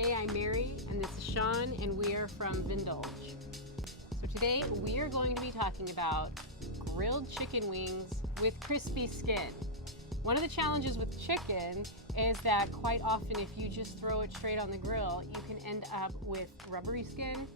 Hey, I'm Mary, and this is Sean, and we are from Vindulge. So today we are going to be talking about grilled chicken wings with crispy skin. One of the challenges with chicken is that quite often if you just throw it straight on the grill, you can end up with rubbery skin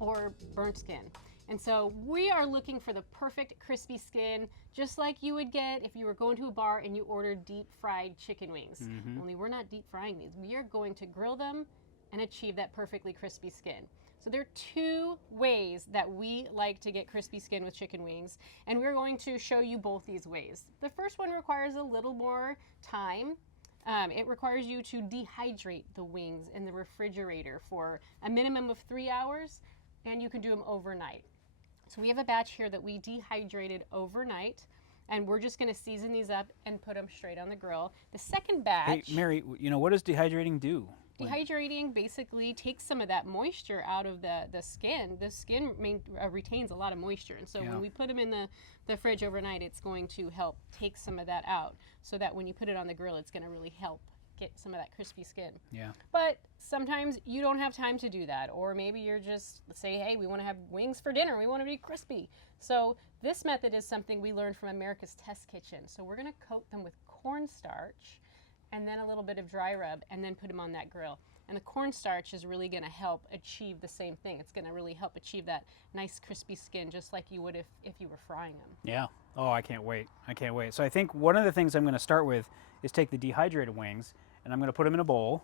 or burnt skin. And so we are looking for the perfect crispy skin, just like you would get if you were going to a bar and you ordered deep fried chicken wings. Only we're not deep frying these. We are going to grill them and achieve that perfectly crispy skin. So there are two ways that we like to get crispy skin with chicken wings, and we're going to show you both these ways. The first one requires a little more time. It requires you to dehydrate the wings in the refrigerator for a minimum of 3 hours, and you can do them overnight. So we have a batch here that we dehydrated overnight, and we're just going to season these up and put them straight on the grill. The second batch... Hey, Mary, you know, what does dehydrating do? Dehydrating basically takes some of that moisture out of the skin. The skin retains a lot of moisture, and so when we put them in the fridge overnight, it's going to help take some of that out, so that when you put it on the grill, it's going to really help get some of that crispy skin. Yeah. But sometimes you don't have time to do that, or maybe you're just say, hey, we want to have wings for dinner, we want to be crispy. So this method is something we learned from America's Test Kitchen. So we're going to coat them with cornstarch and then a little bit of dry rub and then put them on that grill. And the cornstarch is really going to help achieve the same thing. It's going to really help achieve that nice crispy skin, just like you would if you were frying them. Yeah. Oh, I can't wait. I can't wait. So I think one of the things I'm going to start with is take the dehydrated wings, and I'm going to put them in a bowl,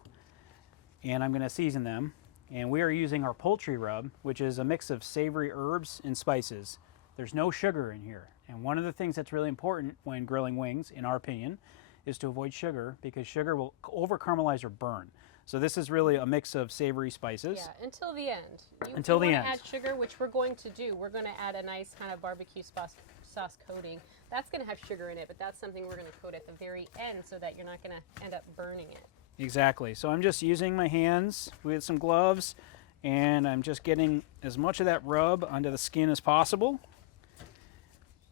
and I'm going to season them. And we are using our poultry rub, which is a mix of savory herbs and spices. There's no sugar in here. And one of the things that's really important when grilling wings, in our opinion, is to avoid sugar, because sugar will over-caramelize or burn. So this is really a mix of savory spices. Yeah, until the end. Until the end. You want to add sugar, which we're going to do. We're going to add a nice kind of barbecue sauce coating. That's going to have sugar in it, but that's something we're going to coat at the very end so that you're not going to end up burning it. Exactly. So I'm just using my hands with some gloves, and I'm just getting as much of that rub onto the skin as possible.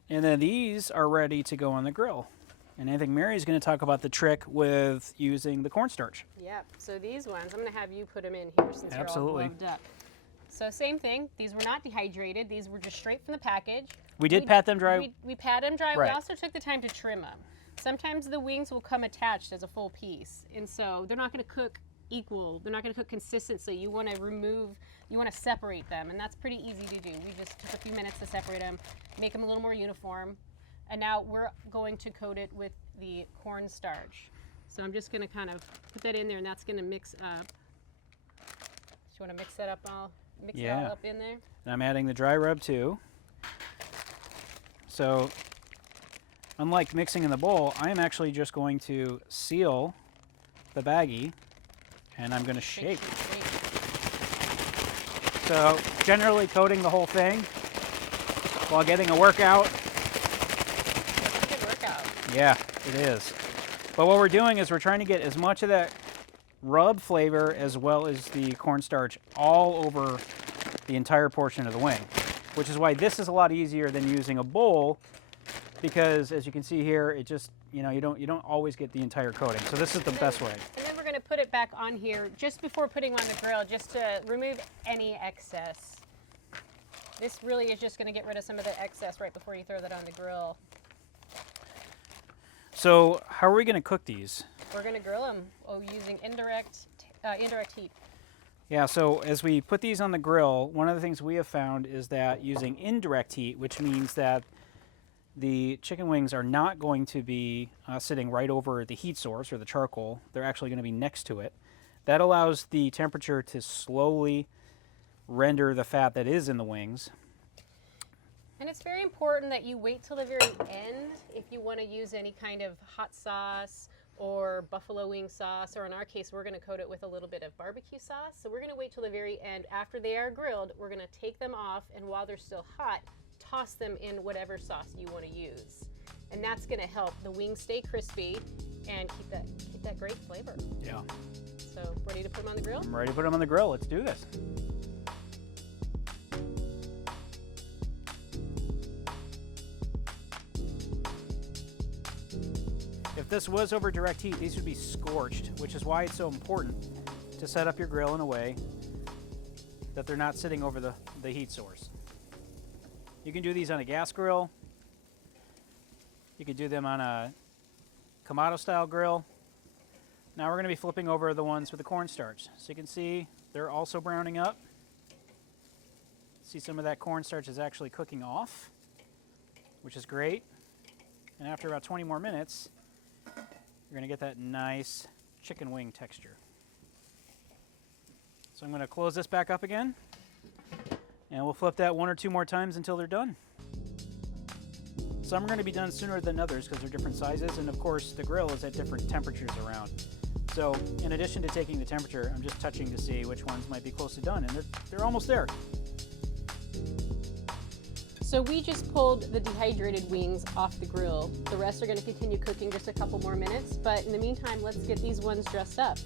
And then these are ready to go on the grill. And I think Mary's going to talk about the trick with using the cornstarch. Yeah, so these ones, I'm going to have you put them in here since you're all gloved up. So same thing, these were not dehydrated, these were just straight from the package. We did pat them dry. We pat them dry, Right. We also took the time to trim them. Sometimes the wings will come attached as a full piece, and so they're not going to cook equal, they're not going to cook consistent, so you want to separate them, and that's pretty easy to do. We just took a few minutes to separate them, make them a little more uniform. And now we're going to coat it with the cornstarch. So I'm just going to kind of put that in there, and that's going to mix up. Do you want to mix that up all? Mix it all up in there? And I'm adding the dry rub too. So unlike mixing in the bowl, I am actually just going to seal the baggie, and I'm going to shake. So generally coating the whole thing while getting a workout. Yeah, it is. But what we're doing is we're trying to get as much of that rub flavor as well as the cornstarch all over the entire portion of the wing, which is why this is a lot easier than using a bowl, because as you can see here, it just, you don't always get the entire coating. So this is the best way. And then we're going to put it back on here just before putting on the grill, just to remove any excess. This really is just going to get rid of some of the excess right before you throw that on the grill. So how are we going to cook these? We're going to grill them using indirect heat. Yeah, so as we put these on the grill, one of the things we have found is that using indirect heat, which means that the chicken wings are not going to be sitting right over the heat source or the charcoal. They're actually going to be next to it. That allows the temperature to slowly render the fat that is in the wings. And it's very important that you wait till the very end if you want to use any kind of hot sauce or buffalo wing sauce, or in our case, we're going to coat it with a little bit of barbecue sauce. So we're going to wait till the very end. After they are grilled, we're going to take them off, and while they're still hot, toss them in whatever sauce you want to use. And that's going to help the wings stay crispy and keep that great flavor. Yeah. So ready to put them on the grill? I'm ready to put them on the grill. Let's do this. If this was over direct heat, these would be scorched, which is why it's so important to set up your grill in a way that they're not sitting over the heat source. You can do these on a gas grill. You can do them on a Kamado style grill. Now we're going to be flipping over the ones with the cornstarch. So you can see they're also browning up. See, some of that cornstarch is actually cooking off, which is great. And after about 20 more minutes, you're going to get that nice chicken wing texture. So I'm going to close this back up again, and we'll flip that 1 or 2 more times until they're done. Some are going to be done sooner than others because they're different sizes, and of course the grill is at different temperatures around. So in addition to taking the temperature, I'm just touching to see which ones might be close to done, and they're almost there. So we just pulled the dehydrated wings off the grill. The rest are going to continue cooking just a couple more minutes, but in the meantime, let's get these ones dressed up.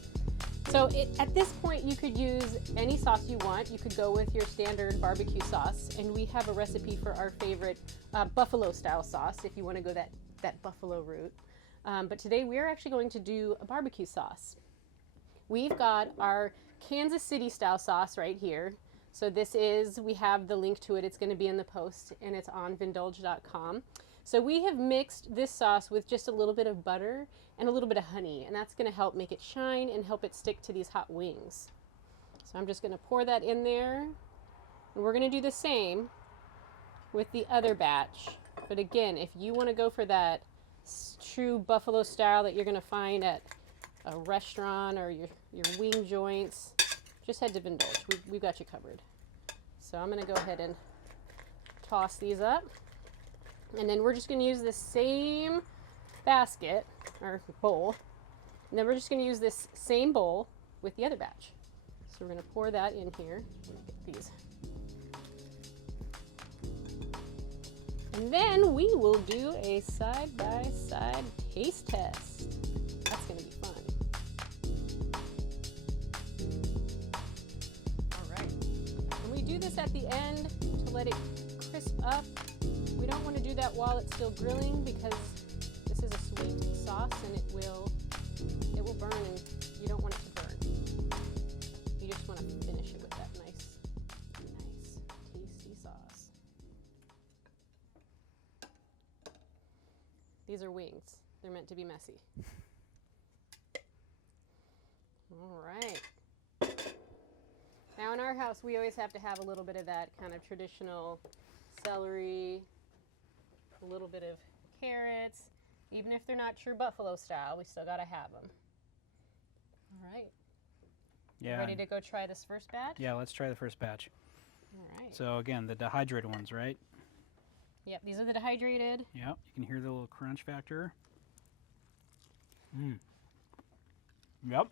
So at this point, you could use any sauce you want. You could go with your standard barbecue sauce, and we have a recipe for our favorite buffalo style sauce if you want to go that buffalo route. But today we're actually going to do a barbecue sauce. We've got our Kansas City style sauce right here. So we have the link to it. It's going to be in the post, and it's on vindulge.com. So we have mixed this sauce with just a little bit of butter and a little bit of honey, and that's going to help make it shine and help it stick to these hot wings. So I'm just going to pour that in there, and we're going to do the same with the other batch. But again, if you want to go for that true buffalo style that you're going to find at a restaurant or your wing joints, just head to Vindulge. We've got you covered. So I'm going to go ahead and toss these up. And then we're just going to use this same basket, or bowl. And then we're just going to use this same bowl with the other batch. So we're going to pour that in here. Get these. And then we will do a side-by-side taste test. That's going to be fun. Do this at the end to let it crisp up. We don't want to do that while it's still grilling because this is a sweet sauce and it will burn, and you don't want it to burn. You just want to finish it with that nice tasty sauce. These are wings. They're meant to be messy. All right. Now in our house, we always have to have a little bit of that kind of traditional celery, a little bit of carrots. Even if they're not true buffalo style, we still got to have them. All right. Yeah. Ready to go try this first batch? Yeah, let's try the first batch. All right. So again, the dehydrated ones, right? Yep, these are the dehydrated. Yep, you can hear the little crunch factor. Yep.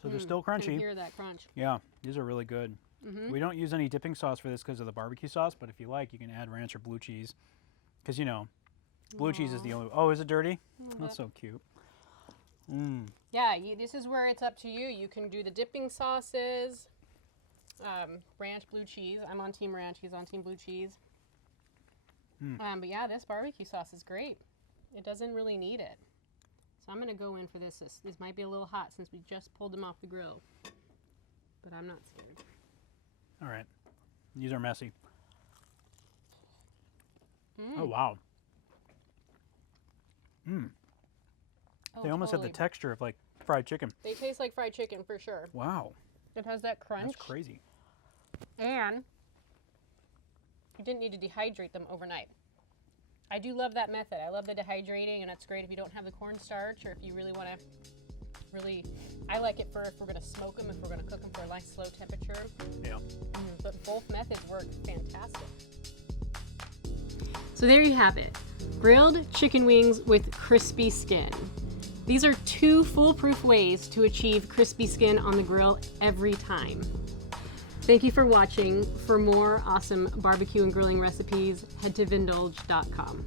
So they're still crunchy. You can hear that crunch. Yeah, these are really good. We don't use any dipping sauce for this because of the barbecue sauce, but if you like, you can add ranch or blue cheese. Because, you know, blue cheese is the only... Oh, is it dirty? That's so cute. Yeah, this is where it's up to you. You can do the dipping sauces, ranch, blue cheese. I'm on team ranch. He's on team blue cheese. But yeah, this barbecue sauce is great. It doesn't really need it. So I'm going to go in for this. This might be a little hot since we just pulled them off the grill. But I'm not scared. All right. These are messy. Oh, wow. Oh, They almost have the texture of like fried chicken. They taste like fried chicken for sure. Wow. It has that crunch. That's crazy. And you didn't need to dehydrate them overnight. I do love that method. I love the dehydrating, and it's great if you don't have the cornstarch or if you really want to I like it for if we're going to smoke them, if we're going to cook them for a nice slow temperature. Yeah. But both methods work fantastic. So there you have it. Grilled chicken wings with crispy skin. These are 2 foolproof ways to achieve crispy skin on the grill every time. Thank you for watching. For more awesome barbecue and grilling recipes, head to vindulge.com.